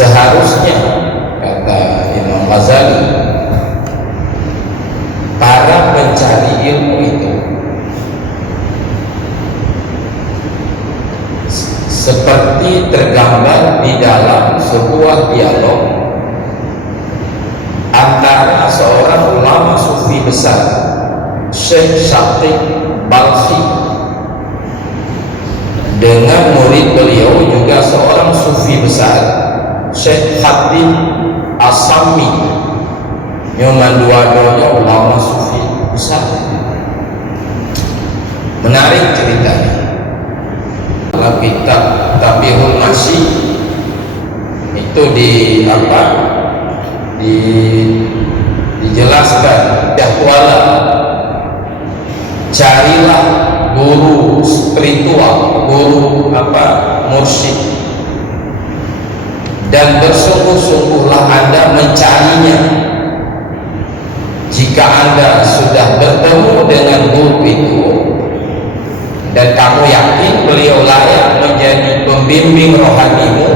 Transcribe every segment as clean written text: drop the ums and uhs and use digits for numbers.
Seharusnya, kata Imam Ghazali, para pencari ilmu itu seperti tergambar di dalam sebuah dialog antara seorang ulama sufi besar, Syekh Syaqi Balkhi, dengan murid beliau juga seorang sufi besar, Syekh Khatib As-Sammi. Memang dua-duanya ulama sufi besar. Menarik ceritanya. Dalam kitab Tabihul Masih itu dijelaskan, jadwala carilah guru spiritual, guru mursyid, dan bersungguh-sungguhlah Anda mencarinya. Jika Anda sudah bertemu dengan guru itu dan kamu yakin beliau layak menjadi pembimbing rohanimu,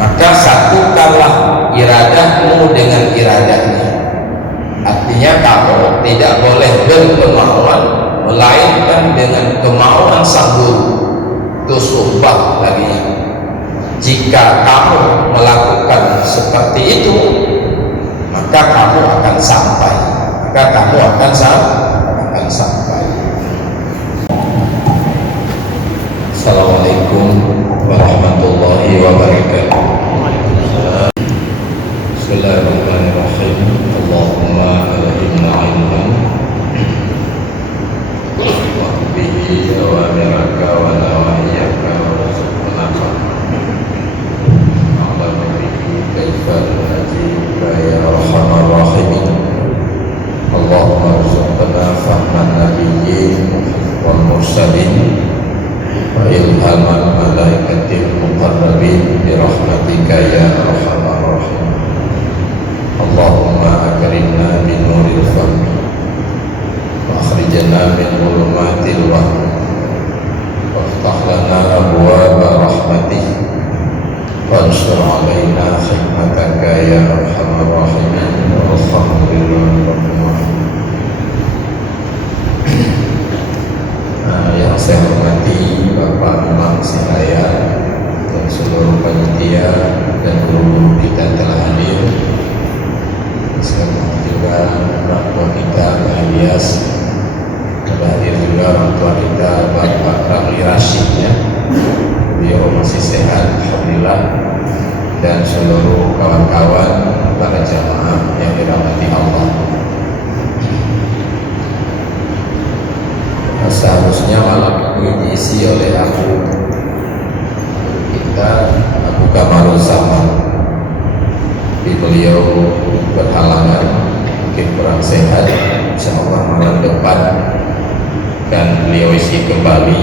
maka satukanlah iradahmu dengan iradahnya. Artinya kamu tidak boleh berkemauan melainkan dengan kemauan sang guru. Itu suhbah lagi. Jika kamu melakukan seperti itu, maka kamu akan sampai. Assalamualaikum warahmatullahi wabarakatuh. Bismillahirrahmanirrahim. Allahumma alhimna ilman wa bihi awamiraka wa nawahiyaka wa rizqna a'lamu bihi kaifa najibka ya arhamar rahimin. Allahumma rizqna fahman nabiyyin wal mursalin wa ilhamal malaikatil muqarrabin birahmatika ya arhamar rahim. Allahumma akrimna bi nuril fahmi wa akhrijna min dhulumatil wahmi waftah lana abwaaba rahmatih wansur alaina hikmataka ya arhamar rahimin. Yang saya hormati Bapak Imam Sihaya dan seluruh panitia dan guru kita telah hadir. Selamat juga orang tua kita Pak Ilyas, telah hadir juga orang tua kita Bapak Ramli Rashid, ya. Beliau masih sehat alhamdulillah, dan seluruh kawan-kawan para jamaah yang dirahmati Allah. Seharusnya malam ini diisi oleh Abu Kamarul Zaman, tapi beliau berhalangan, mungkin kurang sehat. Insyaallah malam depan dan beliau isi kembali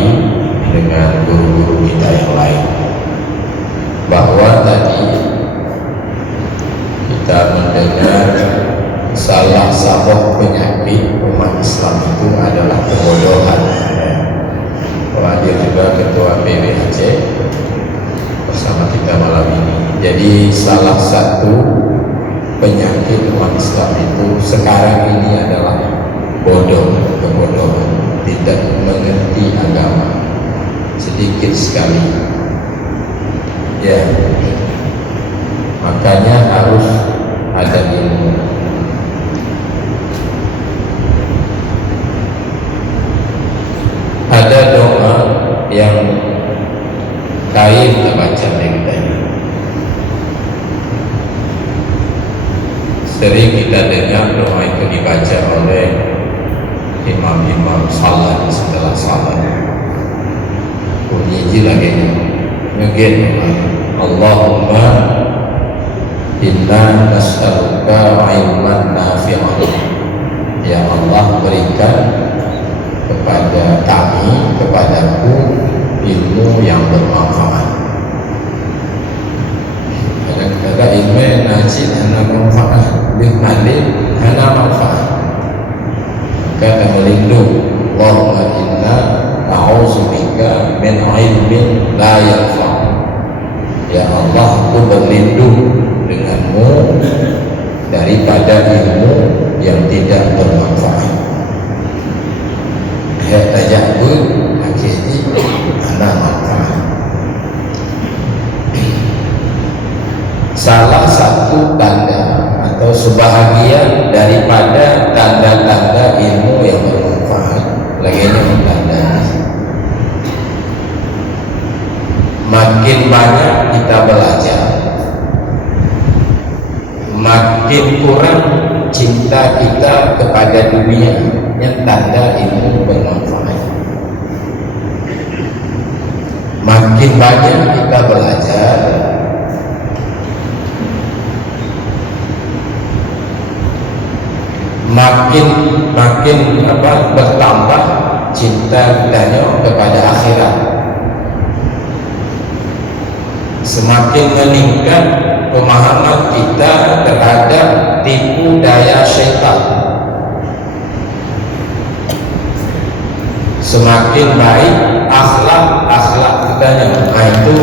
dengan guru-guru kita yang lain. Bahwa tadi kita mendengar salah satu penyakit umat Islam itu adalah kebodohan. Hadir juga Ketua PWHC bersama kita malam ini. Jadi salah satu penyakit umat Islam itu sekarang ini adalah kebodohan, tidak mengerti agama, sedikit sekali. Ya, makanya harus ada ilmu. Ada doa yang kita baca dari tadi, sering kita dengar doa itu dibaca oleh imam-imam salat setelah salat. Bunyi lagi mungkin, Allahumma inna nas'aluka ilman nafi'an. Ya Allah, berikan kepada kami, kepadaku, ilmu yang bermanfaat. Kadang-kadang ilmu yang najib hanya manfaat, bihmalin hanya manfaat. Maka melindung, Allahumma inna na'udzubika min ilmin la yanfa'. Ya Allah, aku berlindung denganmu daripada ilmu yang tidak bermanfaat. Ya tajabun akhirnya ana manfaat. Salah satu tanda atau sebahagian daripada tanda-tanda ilmu yang bermanfaat lagi ini tanda makin banyak kita belajar, makin kurang cinta kita kepada dunia, yang tanda ilmu bermanfaat. Makin banyak kita belajar, makin bertambah cinta kita kepada akhirat, semakin meningkat pemahaman kita terhadap tipu daya syaitan, semakin baik akhlak kita. Nah, itu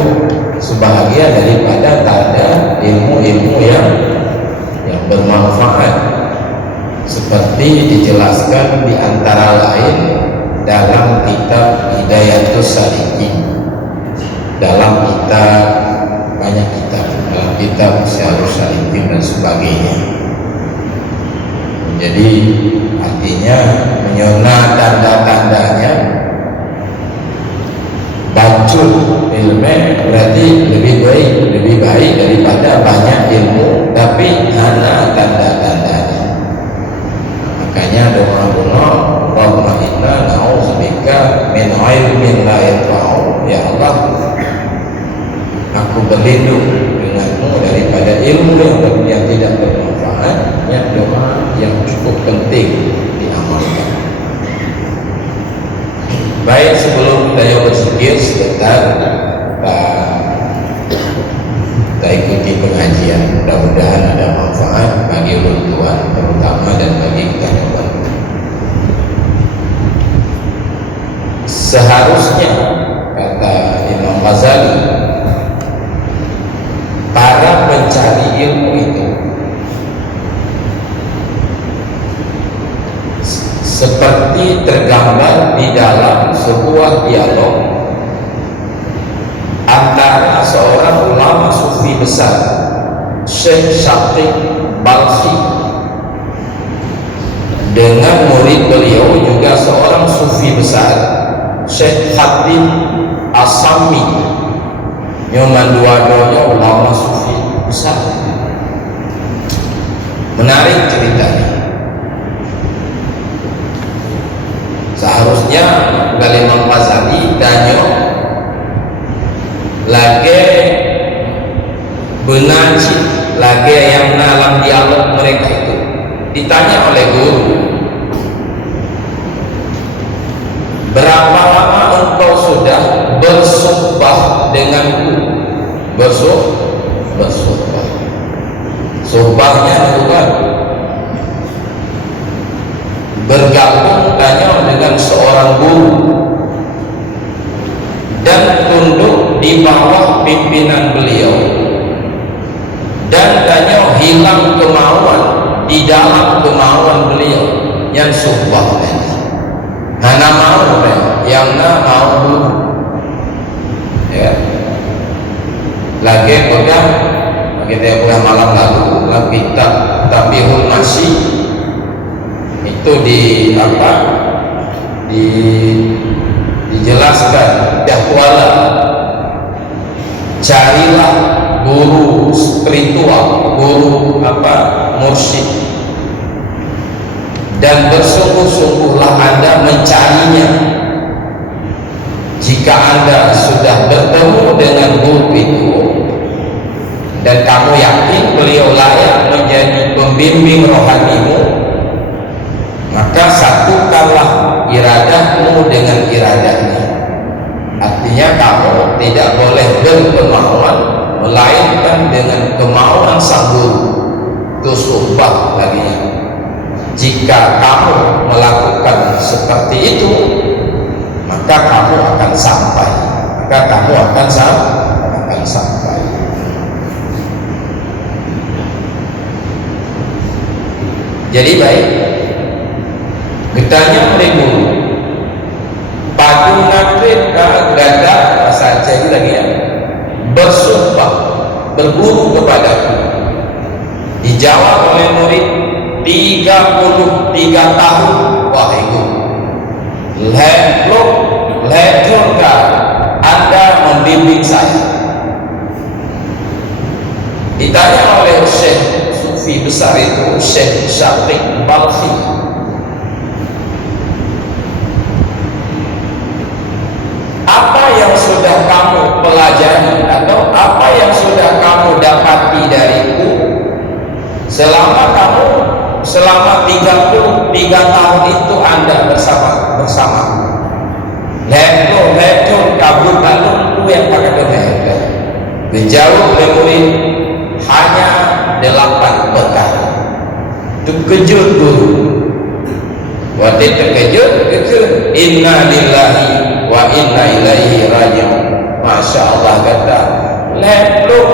sebahagian daripada tanda ilmu-ilmu yang bermanfaat, seperti dijelaskan di antara lain dalam kitab Hidayatus Salikin, dalam kitab banyak kitab, dalam kitab Syarhus Salikin dan sebagainya. Jadi artinya menyona tanda-tandanya bacul ilmu berarti lebih baik daripada banyak ilmu tapi hana tanda-tandanya. Makanya doa-doa Allahumma inna na'udzubika min ilmin la yanfa'u, ya Allah aku berlindung denganmu daripada ilmu yang tidak bermanfaat. Ya, doa yang cukup penting diamalkan. Baik, sebelum kita berpikir sebentar, kita ikuti pengajian. Mudah-mudahan ada manfaat bagi Tuhan terutama dan bagi kita yang baru. Seharusnya, kata Imam Ghazali, para pencari ilmu itu seperti tergambar di dalam sebuah dialog antara seorang ulama sufi besar, Syekh Syaqi Balkhi, dengan murid beliau juga seorang sufi besar, Syekh Khatib As-Sammi. Nyoman dua-duanya ulama sufi besar. Menarik ceritanya. Seharusnya Imam Ghazali danyo lagi benaji lagi yang dalam dialog mereka itu ditanya oleh guru, berapa lama engkau sudah bersumpah denganku? Bersumpah. Sumpahnya itu kan bergabung tanya dengan seorang guru dan tunduk di bawah pimpinan beliau, dan tanya hilang kemauan di dalam kemauan beliau yang sumpah tadi. Hana mau yang mau guru, ya. Lagi kita malam lalu kitab Tabihul Masih itu dijelaskan dakwala, carilah guru spiritual, guru mursyid, dan bersungguh-sungguhlah Anda mencarinya. Jika Anda sudah bertemu dengan guru itu dan kamu yakin beliau layak menjadi pembimbing rohanimu, maka satukanlah iradahmu dengan iradahnya. Artinya kamu tidak boleh berkemauan melainkan dengan kemauan sang guru. Itu sumpah lagi. Jika kamu melakukan seperti itu, maka kamu akan sampai. Jadi baik, getahnya meribu padu natrit gada saja ini lagi ya, bersumpah berburu kepadaku. Dijawab oleh murid 33 tahun. Wah itu ledurkah Anda membimbing saya? Ditanya oleh Syekh Sufi besar itu, Syekh Syafiq Balkhi, apa yang sudah kamu pelajari atau apa yang sudah kamu dapati dariku selama 33 tahun itu Anda bersama leto kabur balung yang pakai dompet. Dijawab oleh murid hanya 8 perkara. Terkejut guru. Waktu terkejut, inna lillahi wa inna ilaihi raji'un. Masya Allah kata leto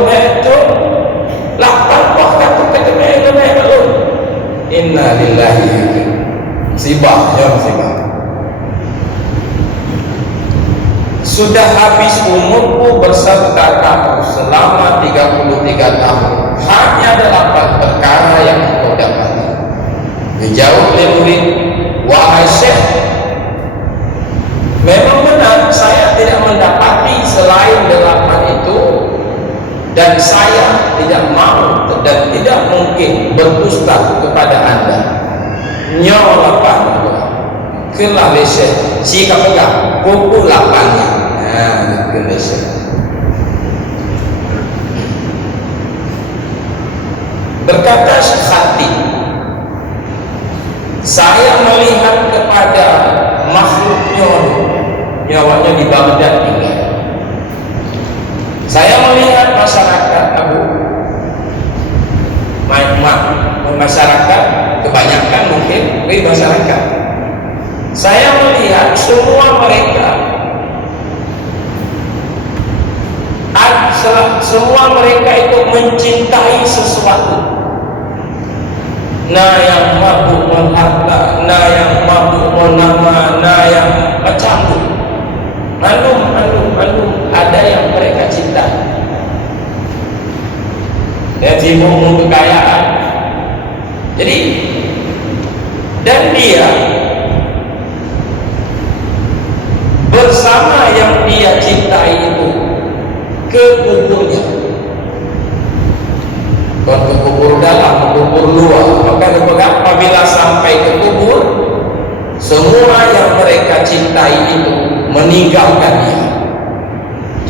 8 perkara terkejut. Inna lillahi musibah ya musibah. Sudah habis umurku beserta kamu selama 33 tahun, hanya 8 perkara yang kau dapati. Dijawab oleh murid, wahai Syekh, memang benar saya tidak mendapati selain 8 itu, dan saya tidak mau dan tidak mungkin berdusta kepada Anda. Nyawa 8 kelah leseh jika pegang pukul 8-nya. Nah, itu leseh. Berkata Syekh Khatib, saya melihat kepada makhluk nyawanya di Baghdad tinggal. Saya melihat masyarakat masyarakat kebanyakan mungkin masyarakat. Saya melihat semua mereka itu mencintai sesuatu. Nah yang mabuk harta, nah yang mabuk nama, nah yang macam itu. Ada yang mereka cinta. Dia sibuk kekayaan. Jadi dan dia bersama yang dia cintai itu ke kuburnya. Bukan ke kubur dalam, ke kubur luar. Maka apabila sampai ke kubur, semua yang mereka cintai itu meninggalkan dia.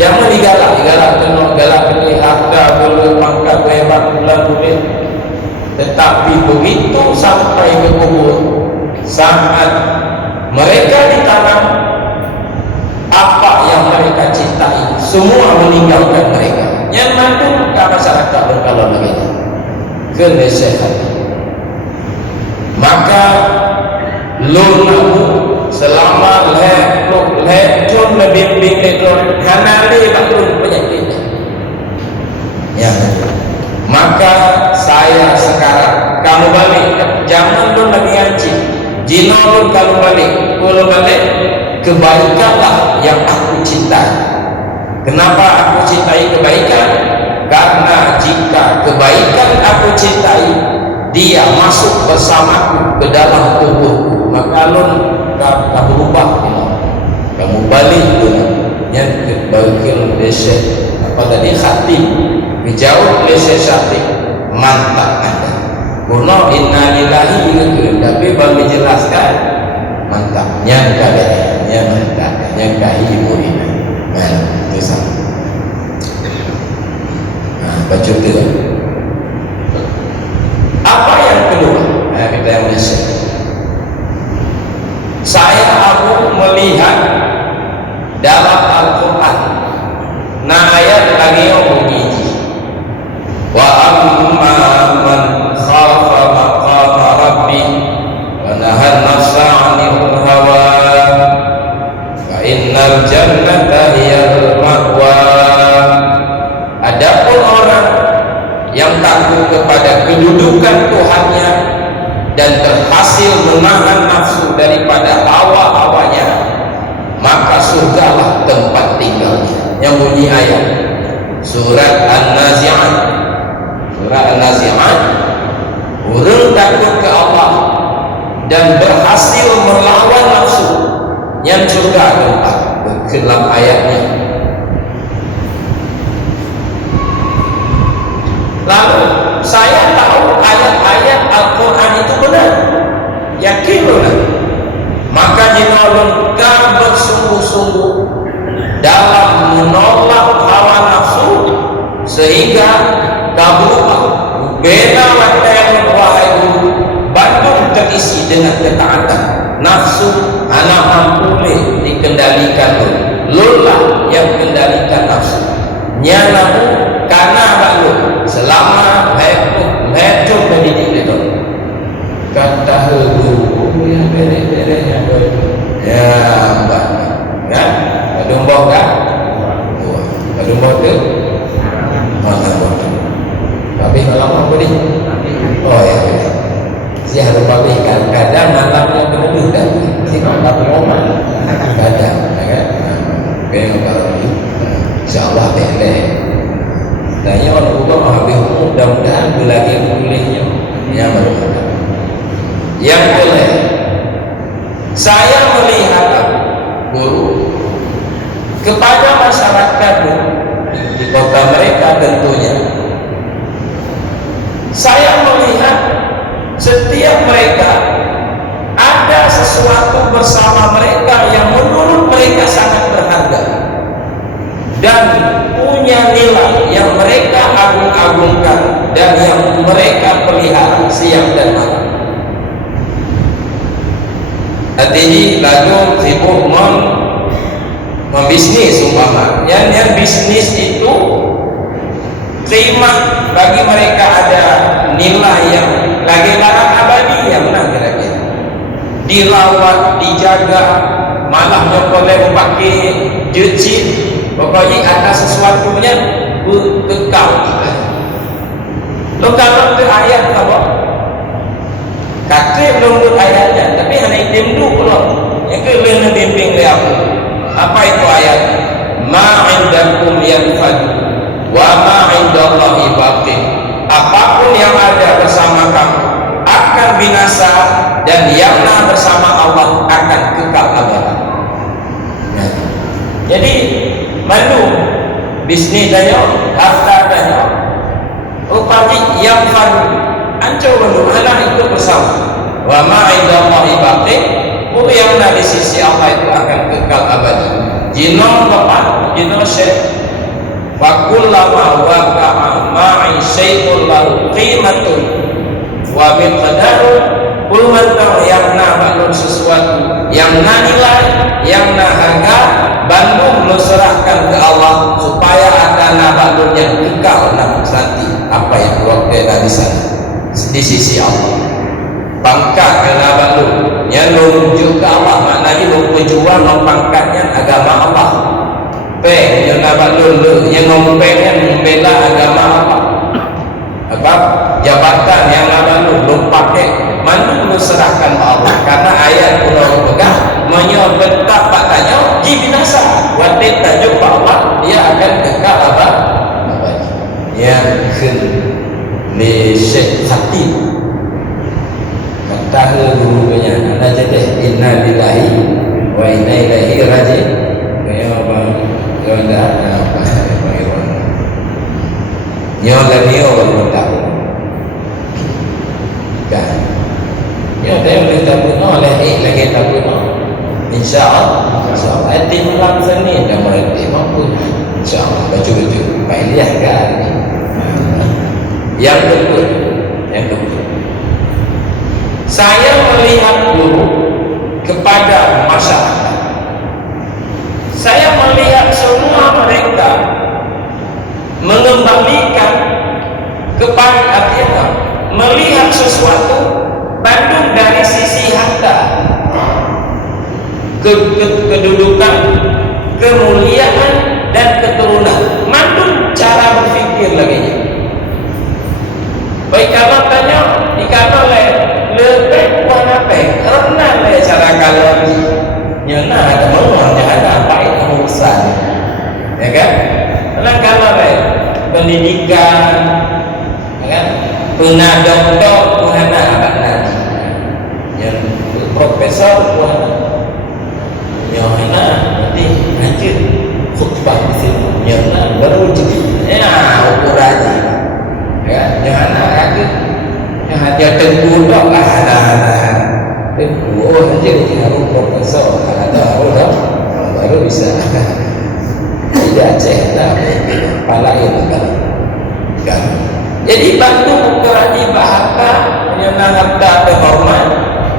Jangan digalak harta, boleh pangkat, hebat, boleh. Tetapi begitu sampai ke kubur, saat mereka ditanam, apa yang mereka cintai semua meninggalkan mereka. Yang mampu ke masyarakat berkala begitu kenesehan. Maka lunahu selama ledun lebih ledun hanali bakun penyakitnya. Ya. Maka saya sekarang kamu balik, jangan lu lagi ngaji, jino pun kamu balik, kalau balik kebaikanlah yang aku cintai. Kenapa aku cintai kebaikan? Karena jika kebaikan aku cintai, dia masuk bersamaku ke dalam tubuhku, maka kamu lupa, kamu balik yang kebaikan desa. Apa tadi khatib dijawab oleh Syekh Syafiq, mantap Anda. Kuno inna lillahi itu, tapi baru dijelaskan mantap. Nyangka ibu ini. Nah, itu sama. Nah, baca itu. Apa yang kedua? Nah, kita yang Malaysia. Saya melihat dalam Al-Quran. Nah, ayat lagi yang bunyi. Wa amma man khafa maqama rabbih wa nahan nafsa 'anil hawa fa innal jannata hiyal ma'wa. Adapun orang yang takut kepada kedudukan Tuhannya dan yang bunyi ayat surat An-Nazi'at. Surat An-Nazi'at, orang takut ke Allah dan berhasil melawan nafsu yang surga keempat dalam ayatnya. Lalu saya tahu ayat-ayat Al-Quran itu benar, yakin benar. Maka jika lengkap bersungguh-sungguh dalam menolak hawa nafsu sehingga kabur bena waktu yang wahai Bandung terisi dengan ketaatan nafsu anak mampu dikendalikan lulah yang kendalikan nafsu nyanamu karena balu selama hejo mendidik itu kata guru ya bere-bere ya mbak kan kadung bau kan kadung bau tu mana bau tapi malam apa ni oh ya si harus pakai kadang malamnya penuh dah si malam rumah kadang kan pengen kalau ni insyaallah boleh tanya orang tua habis mudah-mudahan lagi bolehnya yang berkata yang boleh saya melihat guru kepada masyarakat di kota mereka tentunya saya melihat setiap mereka ada sesuatu bersama mereka yang menurut mereka sangat berharga dan punya nilai yang mereka agung-agungkan dan yang mereka pelihara siang dan malam. Artinya lalu sibuk membisnis umpama yang bisnis itu terima bagi mereka ada nilai yang lagi barang abadi yang mana kira-kira dirawat, dijaga, malahnya boleh pakai jecit, pokoknya ada sesuatunya kekal. Lo kalau tu ayat apa? Kata belum tu ayatnya, tapi hanya item dulu pula. Yang kelima bimbing dia aku. Apa itu ayat? Ma indakum yanfad wa ma indallahi baqi. Apapun yang ada bersama kamu akan binasa dan yang bersama Allah akan kekal abadi. Ya. Jadi malu bisnis tanya, harta tanya, upati yang faru, ancur malu anak itu bersama. Wa ma indallahi baqi. Yang di sisi Allah itu akan kekal abadi. Jinom bapak, jinom syekh. Fakullama waqa'a ma'i syai'un lahu qimatun wa miqdarun kul man yang balun sesuatu yang nilai yang harga bandung lu serahkan ke Allah supaya ada balun yang kekal nanti apa yang waktu di sana di sisi Allah pangkat kena balun yang menuju ke Allah maknanya lu berjuang mempangkatnya agama Allah yang dapat lulu yang pengen membela agama apa jabatan yang dapat lulu pakai mana lu serahkan Allah karena ayat pulau pegang menyebutkan katanya di binasa waktu tajuk Allah dia akan kekal apa yang li Syekh Khatib kata gurunya ada jadi inna lillahi wa inna ilaihi raji'un nyo lagi orang tak kan nyo dia boleh tak pun lagi tak pun insyaallah hati malam seni dah mengerti mampu insyaallah baju-baju baik lihat kan yang betul saya melihat guru kepada masyarakat saya melihat semua mereka mengembalikan kepada artinya melihat sesuatu bandung dari sisi harta kedudukan kemuliaan dan keturunan mandung cara berfikir lagi baik kalau tanya dikata oleh lebih pernah doktor puhana abad nanti yang profesor puhana Yohana nanti hancur khutbah di sini Yohana baru jadi ukuran ya Yohana hancur yang hadir tengku dok lah tengku hancur harus profesor ada baru bisa tidak cehlah pala itu kan jadi bantu mengurangi bahasa menyona harta terhormat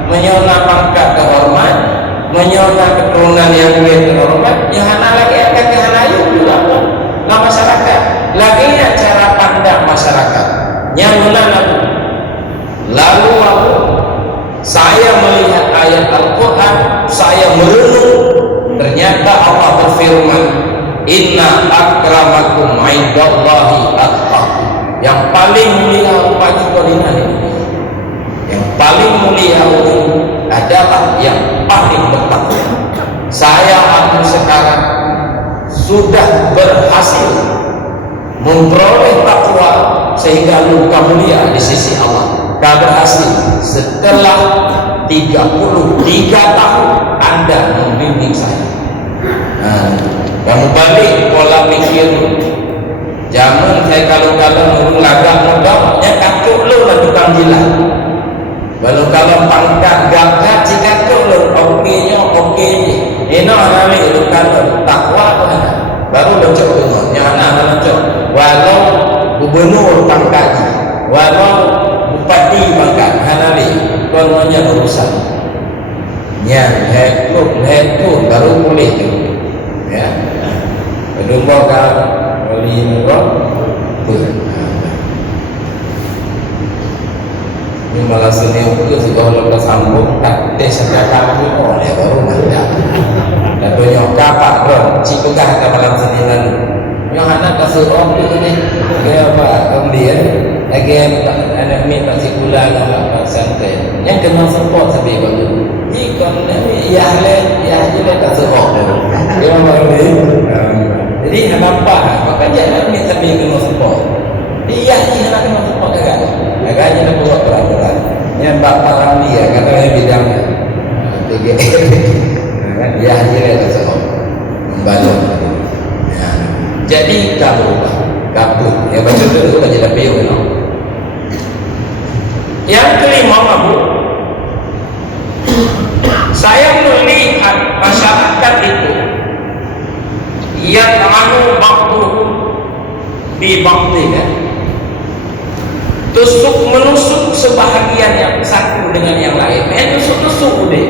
menyona pangkat terhormat menyona keturunan yang terhormat Yohana lagi akan kehanayu juga lah masyarakat lagi cara pandang masyarakat yang menanam lalu aku saya melihat ayat Al-Quran saya merenung ternyata Allah berfirman inna akramakum indallahi atqakum yang paling mulia bagi kalian yang paling mulia adalah yang paling bertakwa saya sekarang sudah berhasil memperoleh takwa sehingga luka mulia di sisi Allah berhasil setelah 33 tahun Anda membimbing saya kamu balik pola pikir jangan saya kalau nurung lagak mudahnya kakuk lu lah tukang jilat kalau pangkat gagak cikakuk lu okeynya ini namanya tukang takwa baru lecok dengan yang anak lecok walau gubernur pangkat walau bupati pangkat hanali kononnya urusan yang hekut baru boleh tu ya kedua kali nurut ini malah seni itu sudah lepas sambung tak desa kamu oleh baru ada dan banyak kapak bro si pegah ke malam seni lalu yang anak kasih orang itu ni dia apa kemudian lagi anak ni masih gula dengan santai yang kena support sampai bagus jika ni ya jelas kasih orang dia baru ni jadi nampak maka jangan ni sampai kena support dia nak kena support agaknya nak buat peraturan yang bapak ramli ya katanya bidangnya ya jelas kasih orang membalok jadi kabut ya baca dulu baca dapat you yang kelima Abu saya melihat masyarakat itu yang waktu di bakti kan tusuk menusuk sebahagian yang satu dengan yang lain tusuk deh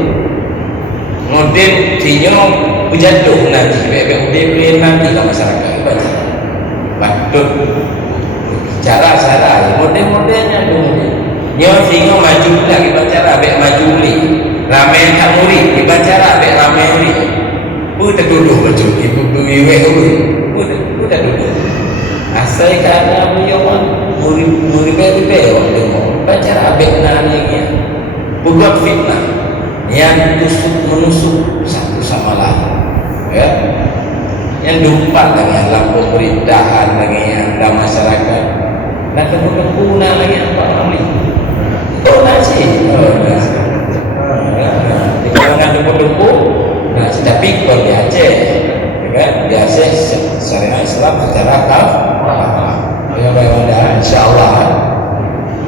model tinyo berjatuh nanti bebek boleh nanti ke masyarakat baca patut cara model-modelnya dulu nyo singo maju lagi baca bebek maju li ramai tak murid dibaca bebek ramai li udah duduk baju ibu biwe udah duduk asal karena beliau murid bebek baca bebek nani buat fitnah yang tusuk menusuk satu sama lain ya yang dumpat dengan lampu pemerintahan lagi yang ada masyarakat dan kemudian lagi apa lagi nasi di kalangan duku tapi kalau di Aceh di Aceh syariat Islam secara yang baik insyaallah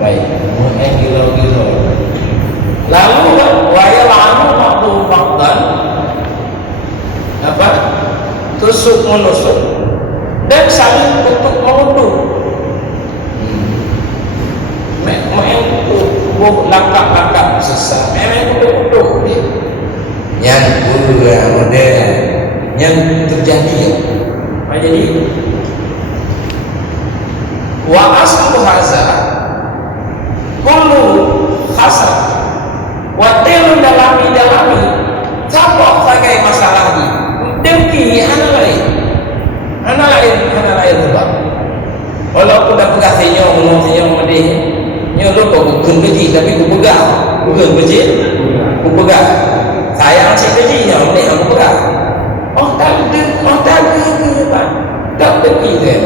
baik mungkin gilo lalu wayalamu waktu faktan apa tusuk menusuk dan saling untuk mengutuk langkah-langkah sesat memang kutuk yang model yang terjadi jadi wa aslu haza kullu khasar watil dalami siapa sebagai masalah ini dengki anak lain sebab walaupun dah pegang senyum medih nyuruh kau bukan keji tapi aku pegang bukan keji aku pegang sayang si keji yang medih aku pegang tak keji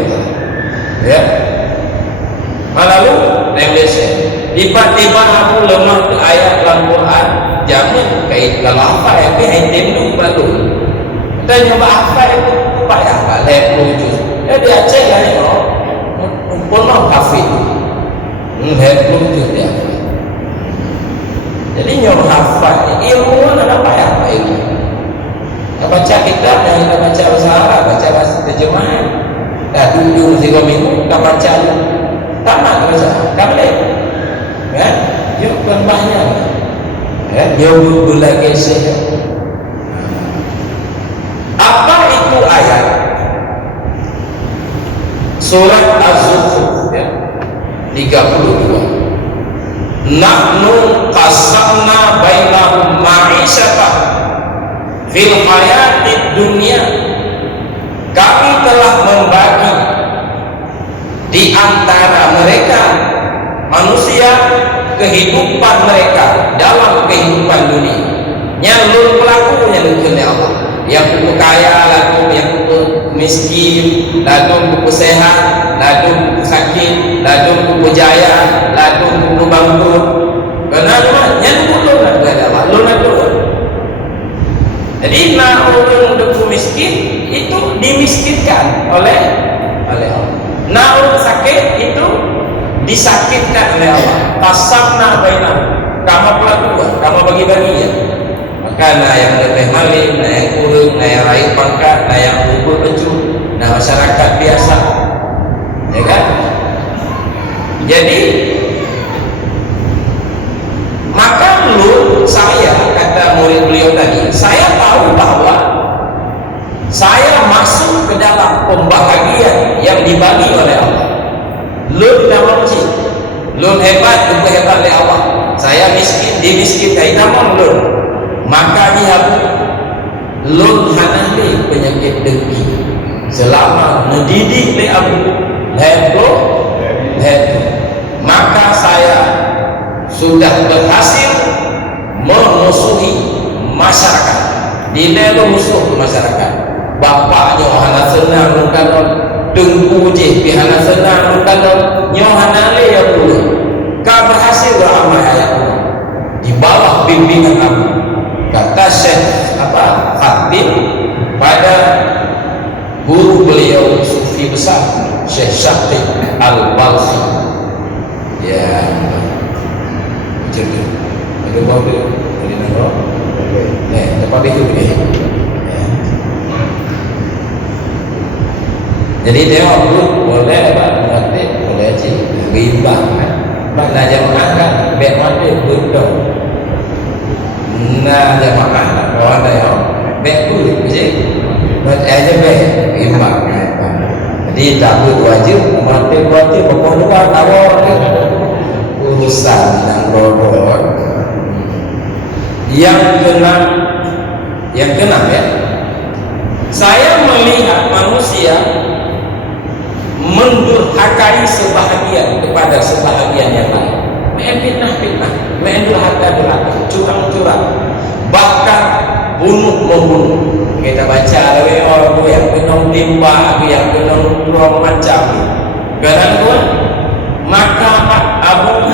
ya malah lu Malaysia tiba-tiba aku lemah ke ayat Al-Quran, jamin kait kalau apa ya item lu baru dan coba apa itu payah balik wujud ya dia cek lah ya pun kafir lihat wujud dia. Jadi nyoba hafal ilmu ada apa ya apa itu baca kitab dan kita baca bahasa Arab, baca bahasa terjemahan dah dulu 3 minggu kita baca tamat baca kamu ya yuk banyak ya dia lagi sehat. Apa itu ayat surat Az-Zukhruf ya 32. Nahnu qasamna bainahum ma'isyatan fil hayatid dunya, kami telah membagi di antara mereka manusia kehidupan mereka dalam kehidupan dunia. Nyalur pelakunya dunia Allah. Yang buku kaya, lalu yang buku miskin, lalu buku sehat, lalu buku sakit, lalu buku jaya, lalu buku bangkrut. Kenapa? Nyalur lalu ada lalu lalu. Jadi orang buku miskin itu dimiskinkan oleh Allah. Orang sakit itu disakitkan oleh Allah. Qasamna bainahum, kamu pelaku, kamu bagi-bagi ya. Maka nah yang lebih malim, nah yang kurung, nah yang raih pangkat, nah yang pukul pecut, nah masyarakat biasa, ya kan? Jadi maka lu saya kata murid beliau tadi, saya tahu bahwa saya masuk ke dalam pembahagian yang dibagi oleh Allah. Lu nama uji, lu hebat, lu hebat oleh Allah. Saya miskin, dimiskinkan, nama lu. Maka dia lu hanahli penyakit dengki. Selama mendidik le aku, lepo. Maka saya sudah berhasil memusuhi masyarakat. Dia lu musuh masyarakat. Bapaknya hana senang bukan tunggu je bihana senang bukan nyohana le ya pula. Kau berhasil beramal ayat di bawah bimbingan aku. Kata Syekh Khatib pada guru beliau sufi besar Syekh Syakib Al-Balkhi. Ya, jadi ada mobil di mana? Tempat itu dia. Jadi dia boleh mengerti, boleh aja riba kan. Mana jemaah kan, bek mati berdong. Nah jemaah, kalau ada yang bek pun, jadi aja bek riba kan. Jadi tak wajib, mati wajib, pokoknya awal urusan dan robot. Yang keenam ya. Saya melihat manusia mendurhakai sebahagian kepada sebahagian yang lain, main fitnah, main durhaka, curang, bahkan membunuh. Kita baca orang yang penuh timba, yang penuh ruang macam. Karena maka Abu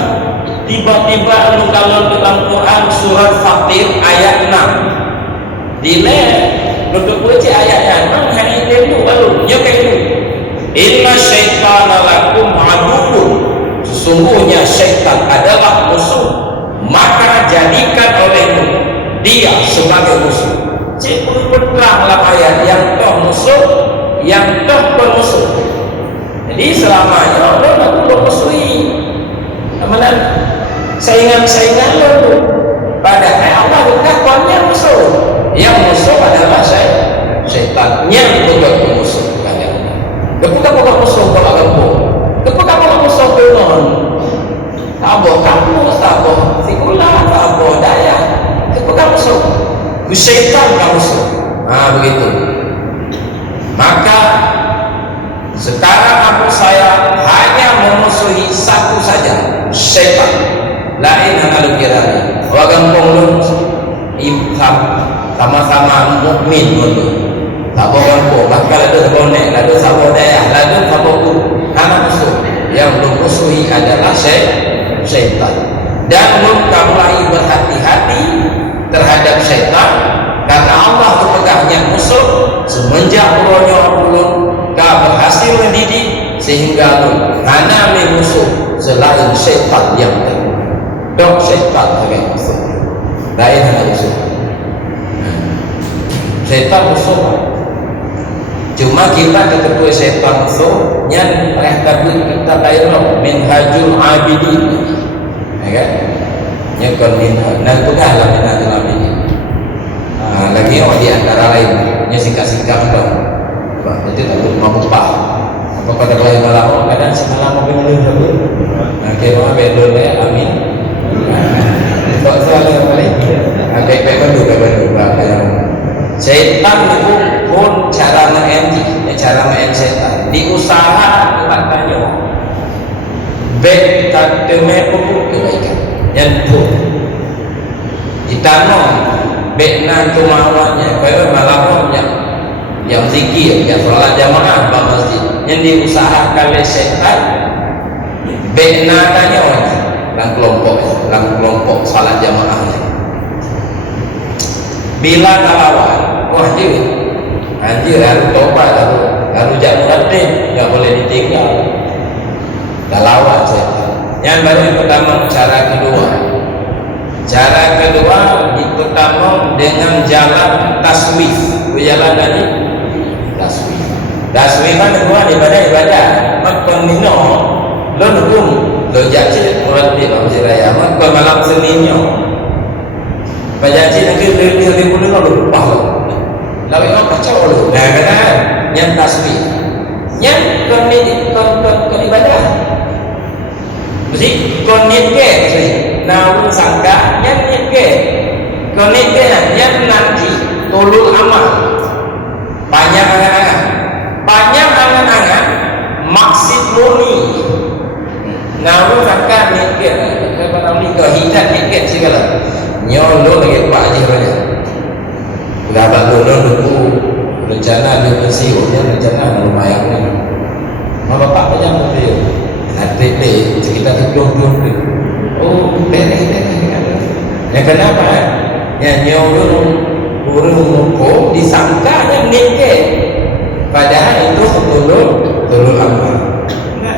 tiba-tiba kalau dalam Quran surat Fatir ayat 6 dilihat untuk baca ayatnya memang hari itu baru nyokai itu. Inna syaitana lakum aduun, sesungguhnya syaitan adalah musuh, maka jadikan olehmu dia sebagai musuh. Cikgu berteranglah ayat yang toh musuh, yang toh bermusuh. Jadi selamanya orang aku bermusuhi amalan saingan-saingan itu. Padahal Allah berkatakan musuh, yang musuh adalah syaitan yang bukan musuh. Kepuka-puka musuh kalau kamu, kepuka-puka musuh dengan tabok kamu, tabok sikula, tabok daya, kepuka musuh, syaitan kamu musuh. Begitu. Maka sekarang saya hanya memusuhi satu saja, syaitan. Lain hanya lebih lagi. Wagang penglun imham sama-sama mukmin dulu. Tak boleh bakal ada bonek, ada sabodaya, ada saboku. Anak musuh yang bermusuhi adalah syaitan. Dan mulai berhati-hati terhadap syaitan, karena Allah kepegahnya musuh semenjak ulun ka berhasil mendidik sehingga hana musuh selain syaitan yang teruk. Dok syaitan sebagai musuh, lain hana musuh. Syaitan musuh. Cuma kita ketua syaitan musuh yang kita tahu minhajul abidin, ya kan? Yang minhaj, nah itu dah lah minhajul abidin. Lagi di antara lainnya sikap-sikap dong. Jadi untuk mengupah. Apa pada lain malam? Kadang semalam mau beli dulu. Kira bedul ya, amin. Soalnya apa lagi? Baik-baik dulu. Syaitan itu pun cara mengenji setan diusaha katanya baik kateme pun kebaikan yang pun ditanam baikna kemauannya kaya malam yang zikir yang sholat jamaah di masjid yang diusahakan oleh setan baikna tanya orang kelompok sholat jamaahnya bila kalawan anjir harus tobat harus jangan nggak boleh ditinggal kalawan setan. Yang baru yang pertama cara kedua pertama dengan jalan taswif. Jalan tadi taswif kan kedua ibadah makan minum lo nunggu lo janji orang di Masjid Raya makan malam Seninnya bajanji nanti lebih boleh lo lupa lo lalu orang kacau lo nah kata yang tasbih yang kon ibadah mesti konit ke mesti namun sangka yang ke konit ke yang nanti tolong amal banyak angan-angan maksud murni namun sangka ke apa namanya kehidupan ke segala nyolo lagi Pak Haji banyak berapa dulu rencana dia pensiunnya rencana lumayan ni mak bapak macam tu nanti kita belum beres yang kenapa yang nyolo burung disangka yang nikah padahal itu tolong amal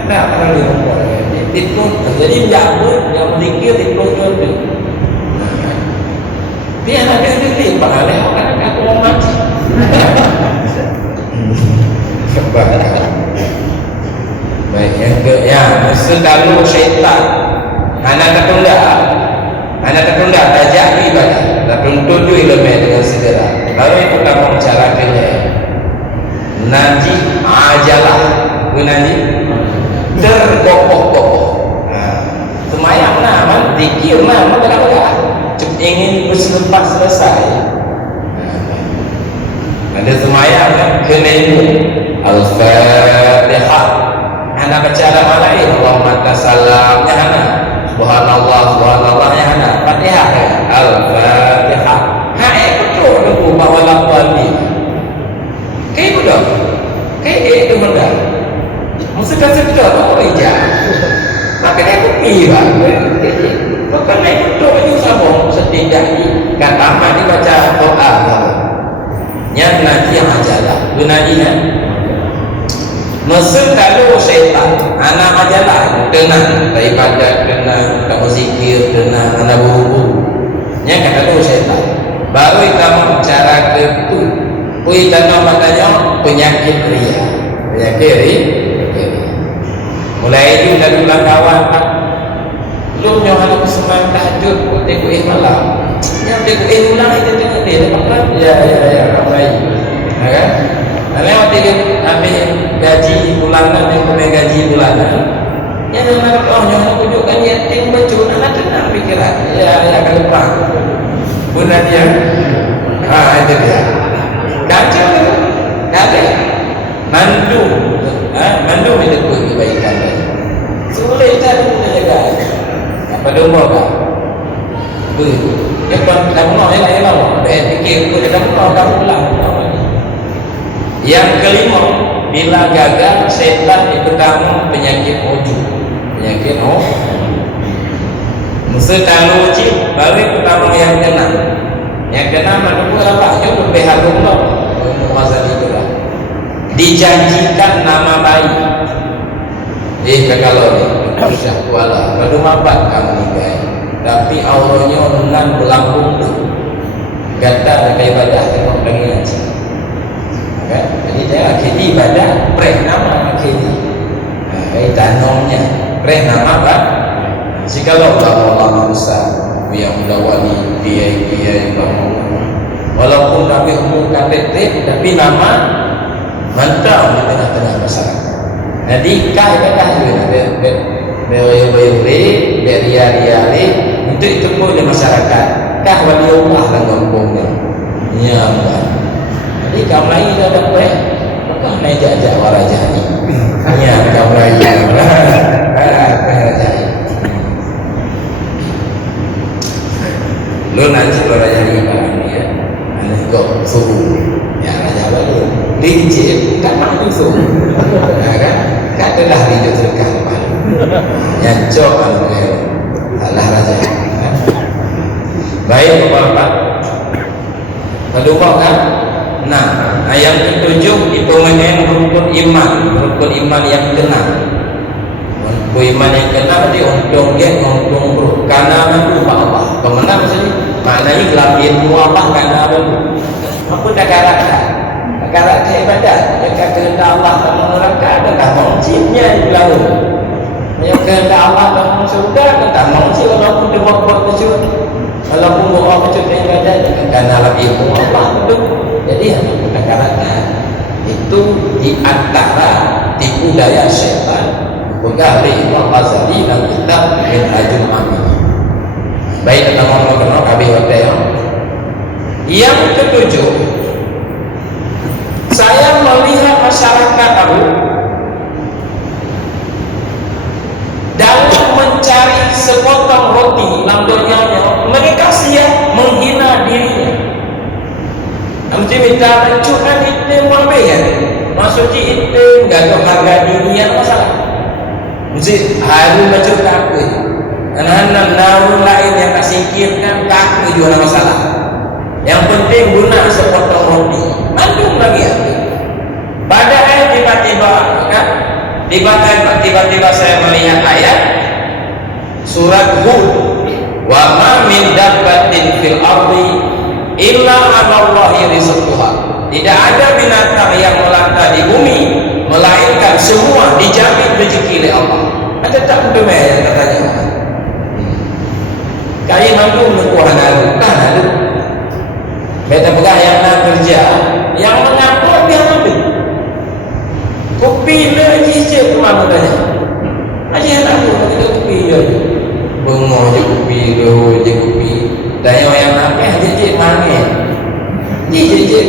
nak pernah diumpul itu jadi yang mikir itu dia ada diri pahala orang aku mau mati baik yang ke selalu syaitan anak tertunda tajak ibadah tapi 7 elemen dengan segera lalu yang pertama cara kena nanti ajalah nanti tergopoh-gopoh semayang nama dikir nama kenapa ingin berlepas selesai ada semayang kena ilmu Al-Fatihah anak baca nama lain Allahumma tasalam ya anak subhanallah ya anak Fatihah Al-Fatihah betul betul bahawa lakuan ni kayak betul kayak itu benar maksudnya betul apa ijah maka dia kepira bukan naik betul itu sama setidaknya kata amat dibaca Quran yang nanti yang ajalah gunanya mesir kalau syaitan anak ajalah tenang daripada tenang tak berzikir tenang anak berhubung yang kata itu syaitan baru kita cara kedua kita namanya penyakit ria mulai itu dari ulang kawan lu nyohan kesemangat tahajud tengok malam yang tengok ulang itu tengok dia dapat ya ramai kan kalau waktu ambil gaji bulanan yang punya gaji bulanan yang dalam nyohan tunjukkan yang tengok baju anak tenang pikiran ya ke depan benar dia itu dia kacau tu ada mandu itu kebaikan sulit tak menjaga apa domba kah yang kamu elok fikir aku dalam kamu ulang yang kelima bila gagal setan itu pertama penyakit ujub Musuh talu cip baru pertama yang kena menunggu apa? Yang lebih harum loh. Masa itu lah. Dijanjikan nama baik. Kalau ni, usah kuala. Kalau mabat kamu ni guys. Tapi auranya orang berlambung tu. Gata dekat ibadah tengok dengan cip. Okay? Jadi dia akhirnya ibadah preh nama akhirnya. Tanamnya preh nama apa? Jikalau ulama besar yang mendawani kiai-kiai walaupun kami umumkan letih tapi nama mantap di tengah-tengah masyarakat. Jadi kah juga beria-ria untuk itu pun di masyarakat kah waliullah dan kampungnya ya Allah. Jadi kamu lagi dah dapat maka naik jajak warajah ni ya kamu lagi lo nanti warajah ni barang ni ya anak kau suruh ya raja baru licin tak nak suruh kan telah hidup terkah yang cok Allah raja. Baik Bapak kedua kan. Nah, yang ketujuh itu mengenai rukun iman yang kena. Rukun iman yang kena berarti untung ruh karena lupa Allah. Kemenang maksudnya maknanya gelapin Allah karena apa dah karakter ibadah. Dekat kehendak Allah kamu neraka adalah maucipnya di laut. Yang kehendak Allah kamu surga tentang maucip walaupun dia buat kecil. Walaupun buat kecil ibadah karena lebih Allah betul. Jadi yang karakter itu di antara tipu daya syaitan. Bergali Imam Ghazali dan kitab Minhajul Amin. Baik teman-teman kenal kabeh hotel. Yang ketujuh, saya melihat masyarakat aku dalam mencari sepotong roti dalam dunianya, mereka siap menghina dirinya. Mesti minta mencukan itu membayar. Maksudnya itu enggak ada harga dunia masalah. Mesti harus mencukan aku. Anak-anak naur lain yang tak singkirkan tak juga ada masalah. Yang penting guna sepotong roti. Mandung lagi aku. Pada ayat tiba-tiba kan? Tiba-tiba saya melihat ayat surat Hud. Wa ma min dabbatin fil ardi illa 'ala Allahi rizquha. Tidak ada binatang yang melata di bumi melainkan semua dijamin rezeki oleh Allah. Ada tak benda yang katanya? Kaya mampu menekuhan haru, kan haru. Beta pegah yang nak kerja, yang mengaku biar ada. Kopi le je rumah mudanya. Aje nak aku kita kopi je. Bengok je kopi, je kopi. Dan yang nak je mangin. Je dia.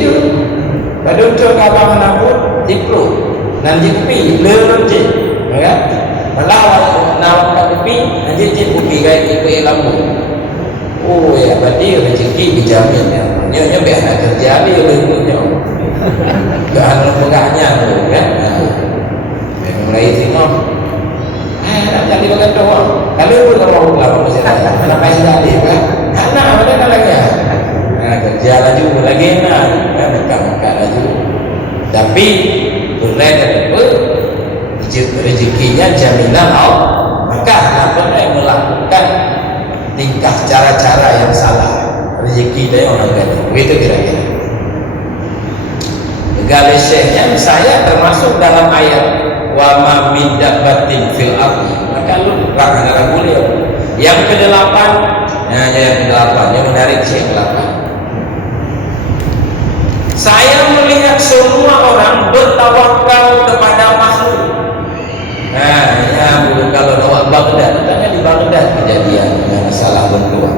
Kadang tu kata mana pun dipro. Dan je kopi le je. Ya. Kalau nak kopi, je kopi gaya kopi lampu. Oh ya, berarti rezeki dijamin ya. Nyonya biar nak kerja dia berikutnya. Jangan pegahnya tu kan. Mulai tengok. Nak jadi bagian doa. Kalau pun orang lama mesti ada. Nak payah jadi kan. Anak mana lagi. Kerja laju lagi nak. Dekat laju. Tapi tunai apa? Rezekinya jaminan Allah. Maka apa yang melakukan tingkah cara-cara yang salah rezeki dia orang gani begitu kira-kira. Galesnya saya termasuk dalam ayat wa ma min dabbatin fil ardi maka lu rakan beliau yang ke-8 yang ke-8 yang menarik ke-8 saya melihat semua orang bertawakal kepada makhluk. Ya bu, kalau nawak Baghdad, tanya di Baghdad kejadian yang salah berkeluar.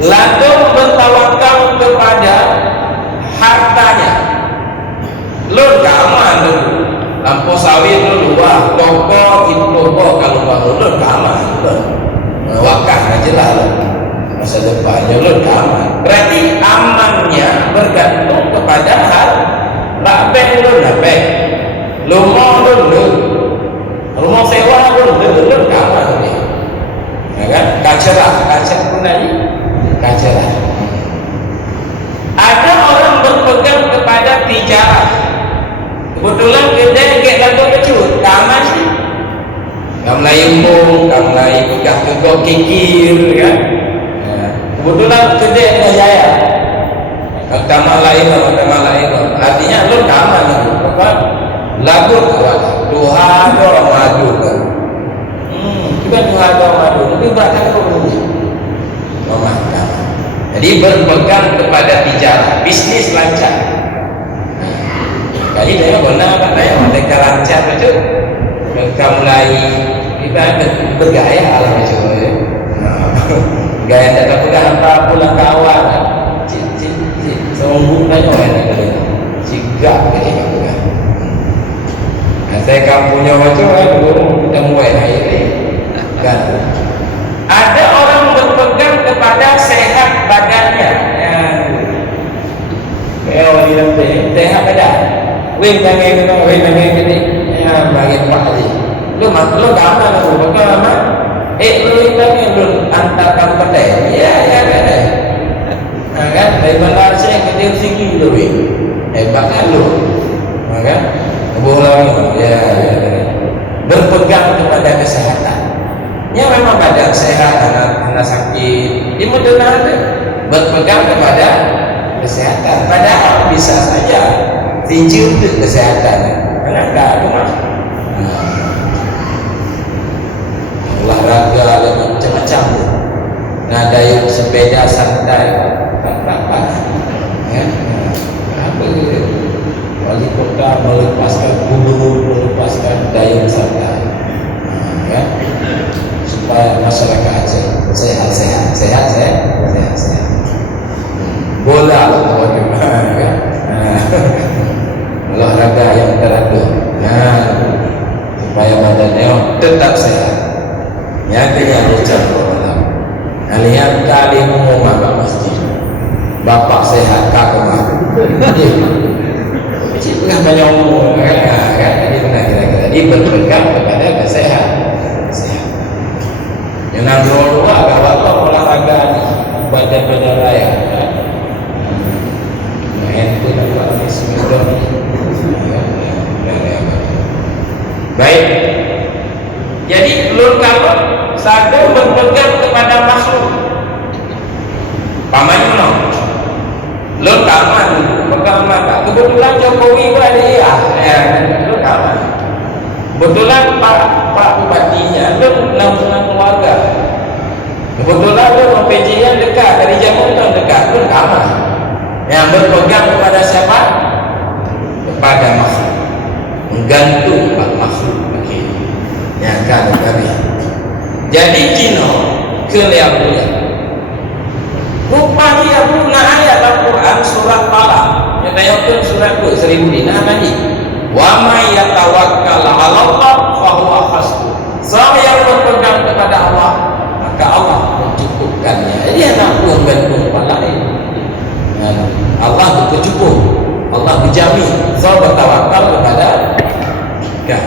Lalu bertawakal kepada hartanya. Lun keaman dulu. Lampu sawit dulu, wah toko kalau bangun lun keaman. Wakah aja lah. Masa depannya lun keaman. Berarti amannya bergantung kepada hal labeng lun labeng. Lumah lun. Rumah sewa pun belum kawan ni, kan? kebetulan kita get lagu kecut kamar sih kamu lain pun kamu lain gak kegok kikir kan kebetulan kita dengan jaya kamar lain artinya lu kamar apa lagu kuat Tuhan orang madu kan kita Tuhan orang madu tapi berarti apa memakan jadi berpegang kepada bicara bisnis lancar kali dia benar katanya mereka lancar betul mereka mulai ibarat bergaya lah betul gaya tak pegang apa pulang kawan cik sombong tanya orang kali cigak ketika pegang saya kampungnya macam kita mulai air kan ada orang berpegang kepada sehat badannya orang bilang sehat badan weh tangan gini ya bagi pak tadi lu gambar lu bagaimana lu tangan lu antarkan pedai ya kan kan dari mana saya kecil sini lu hebatnya lu kan boleh ya berpegang kepada kesehatan ya memang badan sehat anak sakit ini benar berpegang kepada kesehatan padahal bisa saja tinju untuk kesehatan karena enggak ada olahraga ada macam-macam ada yang sepeda santai apa ya apa wali kota melepaskan gubernur melepaskan daya santai ya supaya masyarakat Aceh sehat bola ya olahraga yang teratur supaya badannya tetap sehat ya dia ucap kalian kali mengumumkan ke masjid bapak sehat kak kemar cik tengah banyak umum kan jadi benar kira-kira dia berpegang kepada kesehatan yang nanggung luar agak olahraga badan-badan raya itu nampak bismillah baik jadi lur kalau sadar berpegang kepada makhluk pamannya no lur kaman pegang mata kebetulan Jokowi ada ya lur kaman kebetulan Pak Bupatinya lur enam keluarga kebetulan lur PJ-nya dekat dari Jakarta dekat lur kaman yang berpegang kepada siapa? Kepada makhluk menggantung makhluk yang akan kami jadi Cina kelihatannya rupanya guna ayat Al-Quran surat Talaq yang tayangkan surat 1000 dinar tadi wa may yatawakkal 'ala Allah fa huwa hasbuh siapa yang berpegang kepada Allah maka Allah mencukupkannya dia tak perlu gantung pada lain Allah bercukup Allah berjamin so bertawakal kepada ya.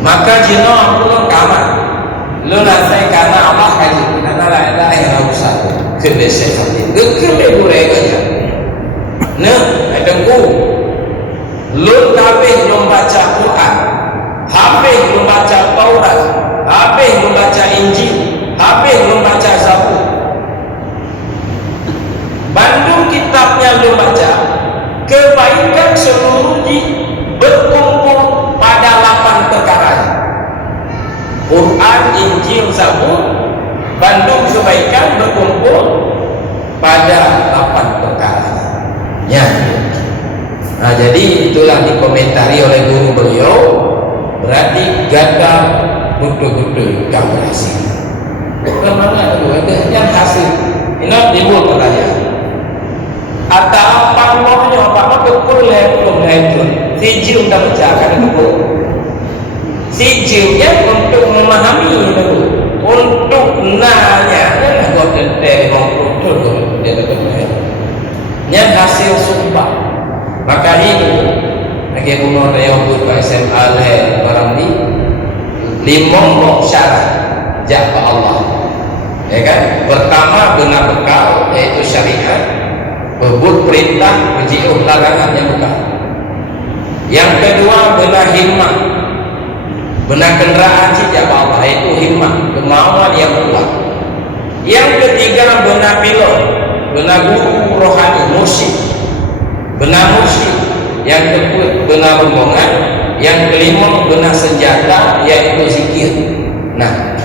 Maka jino aku kamar lu nasai karena Allah kaji karena ada yang usah kebesar hati kebe burekanya ada ku lu kabeh lu baca Quran habis lu baca Taurat habis lu baca Injil habis lu baca Zabur Bandung kitabnya lu baca kebaikan seluruh berkumpul pada 8 perkara Quran, Injil, Zabur Bandung kebaikan berkumpul pada 8 perkara ya. Nah, jadi itulah dikomentari oleh guru beliau berarti ganda betul-betul kamu hasil kemana itu yang hasil ini timbul pertanyaan atau apa maunya apa betul siji udah baca akan betul sijinya untuk memahami itu untuk nanya kau tentang betul dia betul yang hasil sumpah maka itu lagi umur yang buat SMA leh barang ni 5 syarat jak Allah ya kan pertama benar bekal yaitu syariat berbut perintah menjauh larangan yang bukan Yang kedua benar himmah, benar kenderaan sejak Allah, itu himmah, kemauan yang kuat. Yang ketiga benar pilot, benar guru rohani, mursyid, benar mursyid. Yang keempat benar rombongan. Yang kelima benar senjata, yaitu zikir. Nah,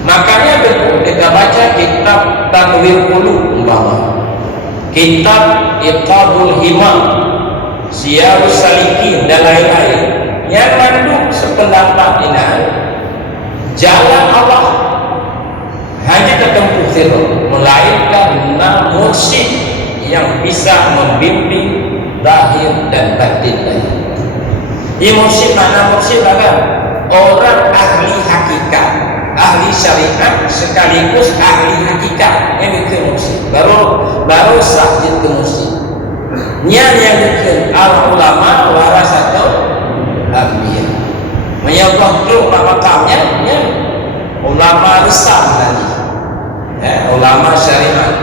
makanya betul kita baca kitab Tanwir Qulub umpama, kitab Iqadul Himam, Syiarus Salikin dan lain-lain yang mengandung sependapat ini, jalan Allah hanya tertempuh sirah, melainkan mursyid yang bisa membimbing zahir dan batin. Ini mursyid, mana mursyid kan? Orang ahli hakikat, ahli syariat sekaligus ahli hakikat. Ini ke mursyid. Baru sah ke mursyid. Yang dikira al ulama warasatul anbiya. Menyebut makamnya ulama besar tadi. Ulama syariat.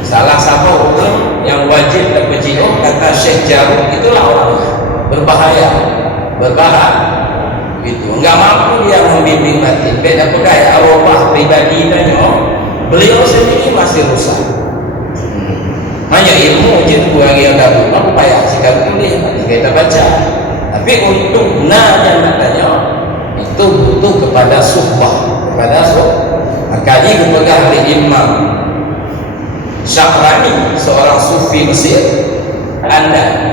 Salah satu yang wajib terpejiu kata Syekh Jarud, itulah orangnya berbahaya gitu, enggak mampu dia membimbing batin. Beda pegawai arwah pribadi dan beliau sendiri masih rusak. Hanya ilmu jadi buang yang gabung, upaya sikap kuliah kita baca. Tapi untuk yang katanya itu butuh kepada suhbah, makanya kepegang oleh Imam Syahrani, seorang sufi Mesir. Anda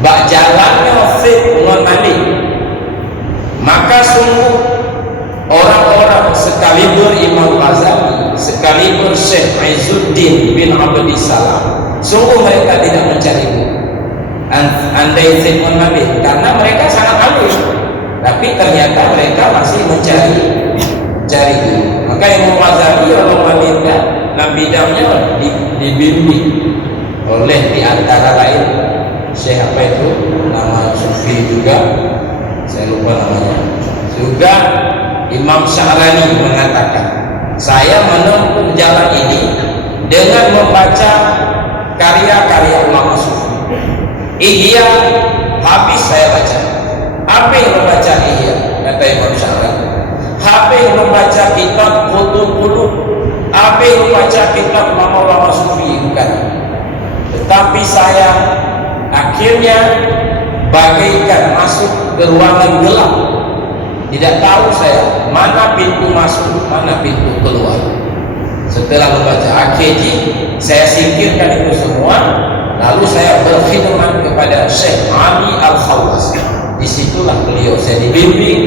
bak jalannya fit malik, maka sungguh orang-orang sekaliber Imam Ghazali, sekaliber Syekh Izzuddin bin Abdis Salam, sungguh mereka tidak mencari andai fit malik, karena mereka sangat alim, tapi ternyata mereka masih mencari guru. Maka Imam Ghazali orang wanita bidangnya dibimbing oleh di antara lain Syekh apa itu nama sufi juga saya lupa namanya, juga Imam Syahrani mengatakan, saya menempuh jalan ini dengan membaca karya-karya ulama sufi. Ihya habis saya baca, habis membaca Ihya kata Imam Syahrani, habis membaca kitab Qulub, habis membaca kitab ulama-ulama sufi, bukan. Tetapi saya akhirnya bagaikan masuk ke ruangan gelap, tidak tahu saya mana pintu masuk, mana pintu keluar. Setelah membaca akhirnya saya singkirkan itu semua, lalu saya berkhidmat kepada Syekh Ali Al-Khawwas. Disitulah beliau saya dibimbing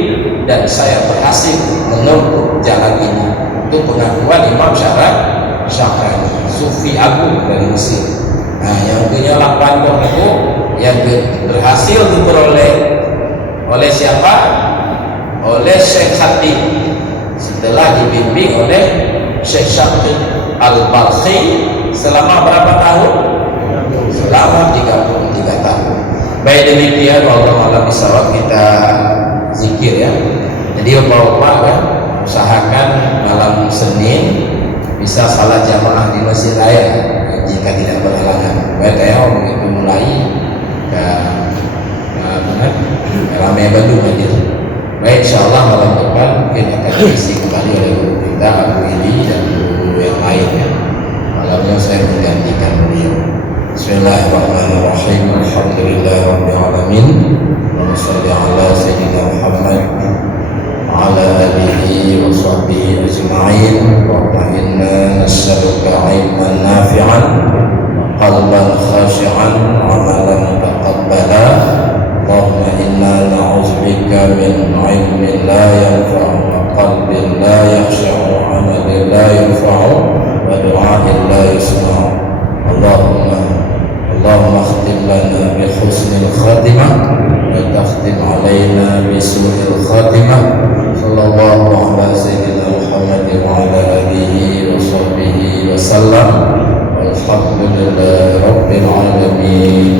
dan saya berhasil menempuh jalan ini. Itu pengakuan Imam Syahrani, sufi agung dari Mesir. Nah, yang punya lapang itu yang berhasil diperoleh oleh siapa? Oleh Syekh Khatib, setelah dibimbing oleh Syekh Syakir Al-Balkhi selama berapa tahun? Selama 33 tahun. Baik demikian, wallahu a'lam bishawab, kita zikir ya. Jadi bapak kan usahakan malam Senin bisa salat jamaah di Masjid Raya jika tidak berhalangan. Baik ya, begitu mulai ke ramai Bandung hadir. Baik, insyaallah malam depan kita akan diisi kembali oleh guru kita Abu Ili dan guru yang lainnya. Malamnya saya menggantikan beliau. Bismillahirrahmanirrahim. Alhamdulillahirabbil alamin. Wa shalli ala sayyidina Muhammad wa ala alihi wa sahbihi ajma'in. Wa inna nas'aluka 'ilman nafi'an wa qalban khashi'an 'amalan mutaqabbala. Allahumma inna na'udzubika min 'ilmin la yanfa'u wa qalbin la yakhsha'u wa 'amalin la yanfa'u wa du'a'in la yusma'u. اللهم اختم لنا بحسن الخاتمة وتختم علينا بسوء الخاتمة. صلى الله على سيدنا محمد وعلى آله وصحبه وسلم. والحمد لله رب العالمين.